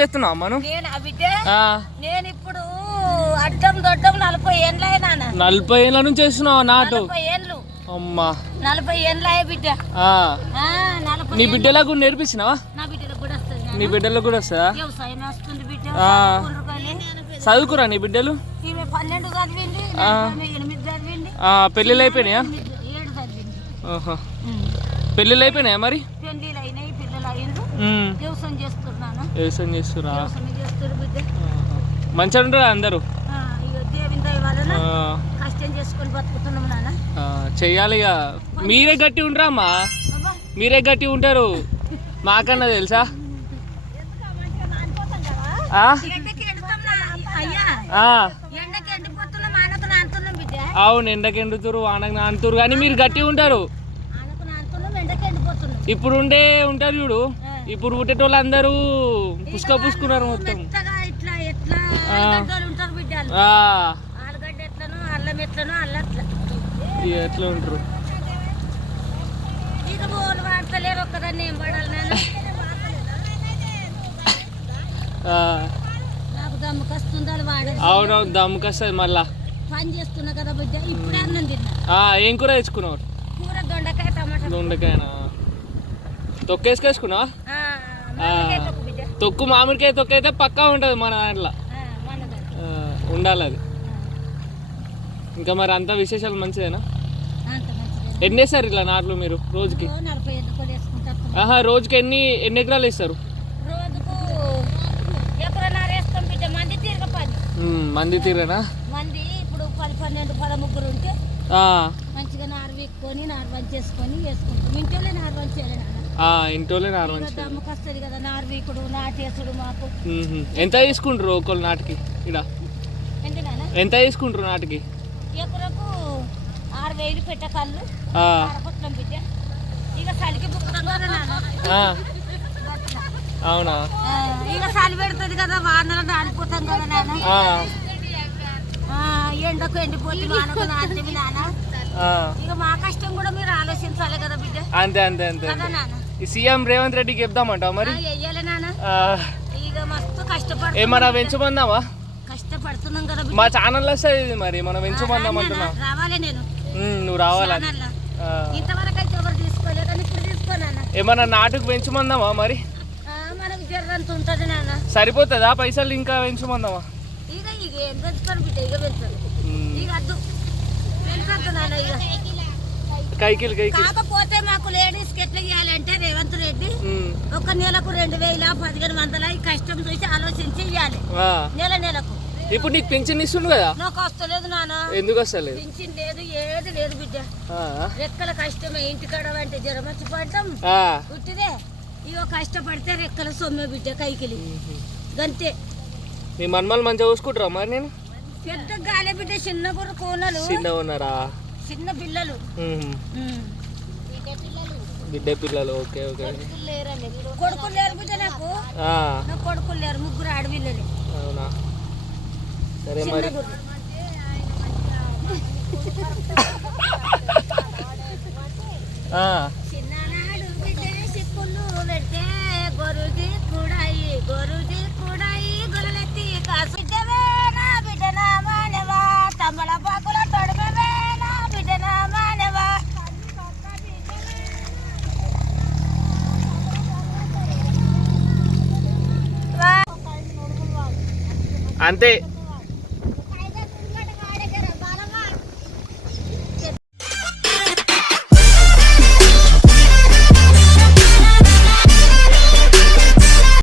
నుంచి ఎత్తున్నావు అమ్మ నువ్వు? నేను ఇప్పుడు అడ్డం దొడ్డం 40 ఏళ్ళ 40 ఏళ్ళ నుంచి వేస్తున్నావు నాటు? 40 ఏళ్ళు అమ్మా. 40 ఏళ్ళ బిడ్డ. నీ బిడ్డలకు కూడా నేర్పించినావా? నా బిడ్డలకు కూడా వస్తుంది. నీ బిడ్డలకు కూడా వస్తుందా? వ్యవసాయం వస్తుంది బిడ్డ. చదువుకురా నీ బిడ్డలు? 12 చదివింది, 8 చదివింది. పెళ్ళిళ్ళు అయిపోయినాయా? 7 చదివింది. పెళ్ళిళ్ళు అయిపోయినాయా మరి? పెళ్ళిళ్ళు అయినాయి, పిల్లలు అయ్యిండ్రు. వ్యవసాయం చేస్తున్నాను. వ్యవసాయం చేస్తురా? వ్యవసాయం చేస్తారు బిడ్డ. మంచిగా ఉంటారా అందరూ? దేవుని దయ వలన కష్టం చేసుకొని బతుకుతున్నాం నాన్న. చెయ్యాలి ఇక. మీరే గట్టి ఉంటారా అమ్మా? మీరే గట్టి ఉంటారు మాకన్నా తెలుసా? అవును, ఎండకి ఎండుతురు, వానకు నానుతురు, కానీ మీరు గట్టి ఉంటారు. ఇప్పుడు ఉంటారు చూడు, ఇప్పుడు పుట్టేటోళ్ళు అందరూ పుసుకున్నారు మొత్తం. ఎట్లా ఉంటారు? అవునవును, దమ్ముకు వస్తుంది మళ్ళా. పని చేస్తున్నా కదా బిడ్డ, ఇప్పుడే అన్నం తిన్నా. ఏం కూర తెచ్చుకున్నావు? కూర దొండకాయ టమాటా. దొండకాయనా? తొక్కేసుకున్నావా? తొక్కు మామిడికాయ తొక్కు అయితే పక్కా ఉంటుంది మన దాంట్లో, ఉండాలి అది. ఇంకా మరి అంత విశేషాలు మంచిదేనా? ఎన్ని వేస్తారు ఇట్లా నాట్లు మీరు రోజుకి? రోజుకి ఎన్ని ఎకరాలు వేస్తారు? మంది తీరేనా? మంది ఇప్పుడు 10, 12, 13 ఉంటే మంచిగా నారు వీక్కొని నారు వంచేసుకొని వేసుకుంటాం. ఇంట్లోనే నారు వంచేయాలి. ఇంట్లోనే నారు దమ్మకు వస్తుంది కదా నారు వీకుడు, నాటేసుడు. మాకు ఎంత తీసుకుంటారు ఒకళ్ళు నాటికి? ఇక్కడ ఎంత తీసుకుంటారు నాటికి? ఎకరకు 6,000 పెట్టకళ్ళు బిడ్డ. ఇక చలికి అవునా? ఇక చలి పెడుతుంది కదా, వానలు నానిపోతాం కదా నాన్న. ఎండకు ఎండిపోతే వానకు నాటివి నాన్న. ఇక మా కష్టం కూడా మీరు ఆలోచించాలి కదా బిడ్డ. అంతే అంతే అంతే. సీఎం రేవంత్ రెడ్డికి చెప్దామంటావు మరి? వెయ్యాలి నాన్న. ఇక మస్తు కష్టపడు. ఏమన్నా పెంచమందామా? కష్టపడుతున్నాం కదా మా ఛానల్ వస్తుంది మరి, మనం పెంచమందాం అంటున్నా. రావాలి నేను. నువ్వు రావాలా? ఇంతవరకు అయితే ఎవరు తీసుకోలేదు కానీ ఇప్పుడు తీసుకోనా? ఏమన్నా నాటుకు పెంచమందామా మరి? మనకు జర్రంత ఉంటుంది నాన్న. సరిపోతుందా పైసలు? ఇంకా పెంచమందామా? ఇక ఏం పెంచుతాను బిడ్డ, ఇక పెంచాలి. ఇక అద్దు పెంచద్దు నాన్న. ఇక కైకిలు కాకపోతే మాకు లేడీస్ కి ఎట్లా ఇవ్వాలంటే రేవంత్ రెడ్డి ఒక నెలకు 2,000, 1,500 ఈ కష్టం చూసి ఆలోచించి ఇవ్వాలి నెలకు. ఇప్పుడు నీకు పింఛన్ ఇస్తుండు కదా? నాకు వస్తలేదు నాన్న. ఎందుకు వస్తలేదు? పింఛన్ లేదు, ఏది లేదు బిడ్డ. రెక్కల కష్టమే. ఇంటికాడ అంటే జ్వరం వచ్చి పడటం పుట్టిదే. ఇగో కష్టపడితే రెక్కల సొమ్మె బిడ్డ కైకిలి గంతే. మీ మన్మలు మంచిగా చూసుకుంటారా మరి? నేను పెద్ద గాలి బిడ్డ, చిన్న కూడా కోనలు చిన్న ఉన్నారా? చిన్న పిల్లలు, బిడ్డ పిల్లలు. Okay okay. కొడుకులు లేరు బిడ్డ నాకు. కొడుకులు లేరు, 3 ఆడపిల్లలు. అవునా? సరే మరి. చిన్ననాడు బిడ్డ సిక్కులు పెడితే గొరుది కూడాయి, గొరుది కూడాయి, గొర్రెలెత్తి కాసు. బిడ్డవే నా బిడ్డ నా మానవా, తమ్మల పాకుల తొడగవే నా బిడ్డ నా మానవా. అంతే.